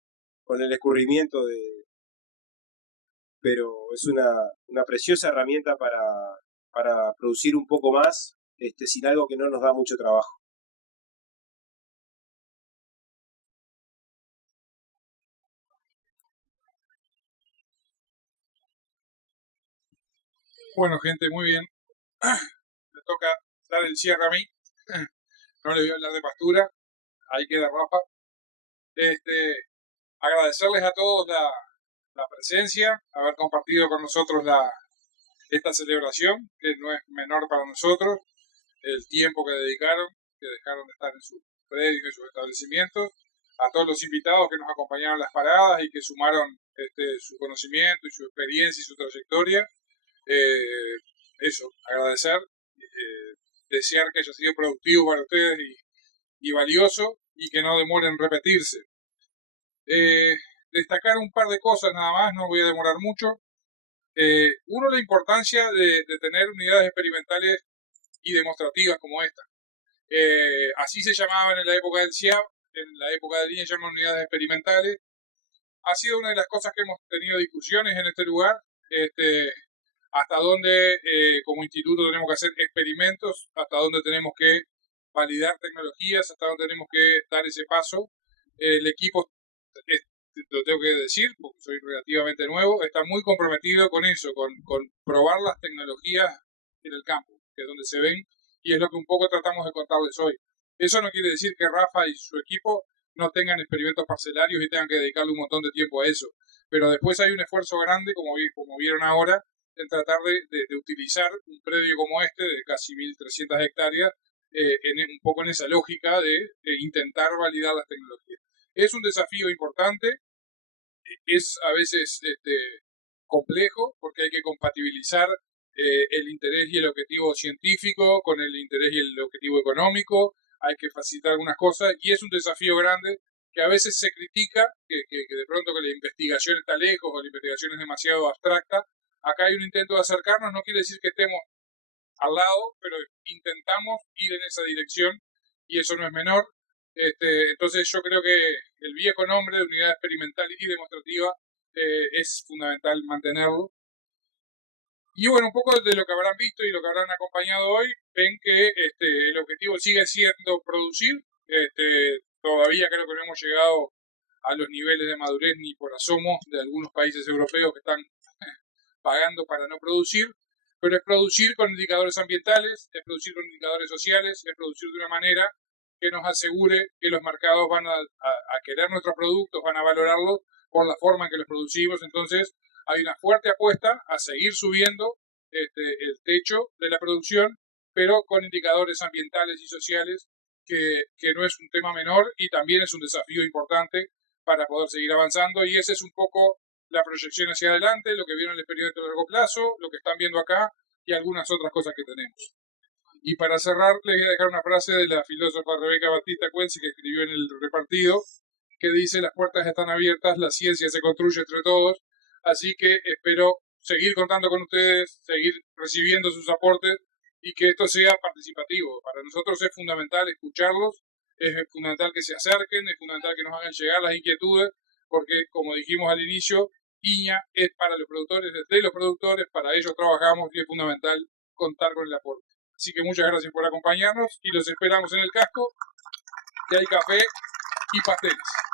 con el escurrimiento pero es una preciosa herramienta para producir un poco más, sin algo que no nos da mucho trabajo. Bueno, gente, muy bien. Me toca dar el cierre a mí. No le voy a hablar de pastura. Ahí queda Rafa. Agradecerles a todos la presencia, haber compartido con nosotros esta celebración, que no es menor para nosotros, el tiempo que dedicaron, que dejaron de estar en sus predios, en sus establecimientos, a todos los invitados que nos acompañaron en las paradas y que sumaron su conocimiento y su experiencia y su trayectoria. Eso, agradecer, desear que haya sido productivo para ustedes y valioso, y que no demoren en repetirse. Destacar un par de cosas nada más, no voy a demorar mucho. Uno, la importancia de tener unidades experimentales y demostrativas como esta. Así se llamaban en la época del CIAB, en la época de línea se llaman unidades experimentales. Ha sido una de las cosas que hemos tenido discusiones en este lugar, hasta dónde como instituto tenemos que hacer experimentos, hasta dónde tenemos que validar tecnologías, hasta dónde tenemos que dar ese paso. El equipo, lo tengo que decir porque soy relativamente nuevo, está muy comprometido con eso, con probar las tecnologías en el campo, que es donde se ven, y es lo que un poco tratamos de contarles hoy. Eso no quiere decir que Rafa y su equipo no tengan experimentos parcelarios y tengan que dedicarle un montón de tiempo a eso, pero después hay un esfuerzo grande, como vieron ahora, en tratar de utilizar un predio como este, de casi 1.300 hectáreas, un poco en esa lógica de intentar validar las tecnologías. Es un desafío importante, es a veces complejo, porque hay que compatibilizar el interés y el objetivo científico con el interés y el objetivo económico, hay que facilitar algunas cosas, y es un desafío grande que a veces se critica, que de pronto que la investigación está lejos o la investigación es demasiado abstracta. Acá hay un intento de acercarnos, no quiere decir que estemos al lado, pero intentamos ir en esa dirección, y eso no es menor. Entonces yo creo que el viejo nombre de unidad experimental y demostrativa es fundamental mantenerlo. Y bueno, un poco de lo que habrán visto y lo que habrán acompañado hoy, ven que el objetivo sigue siendo producir. Todavía creo que no hemos llegado a los niveles de madurez ni por asomo de algunos países europeos que están pagando para no producir, pero es producir con indicadores ambientales, es producir con indicadores sociales, es producir de una manera que nos asegure que los mercados van a querer nuestros productos, van a valorarlos por la forma en que los producimos. Entonces hay una fuerte apuesta a seguir subiendo el techo de la producción, pero con indicadores ambientales y sociales, que no es un tema menor y también es un desafío importante para poder seguir avanzando. Y ese es un poco la proyección hacia adelante, lo que vieron en el experimento a largo plazo, lo que están viendo acá y algunas otras cosas que tenemos. Y para cerrar, les voy a dejar una frase de la filósofa Rebeca Batista Cuenzi, que escribió en El Repartido, que dice: las puertas están abiertas, la ciencia se construye entre todos. Así que espero seguir contando con ustedes, seguir recibiendo sus aportes y que esto sea participativo. Para nosotros es fundamental escucharlos, es fundamental que se acerquen, es fundamental que nos hagan llegar las inquietudes, porque, como dijimos al inicio, INHA es para los productores, de los productores, para ellos trabajamos y es fundamental contar con el aporte. Así que muchas gracias por acompañarnos y los esperamos en el casco, que hay café y pasteles.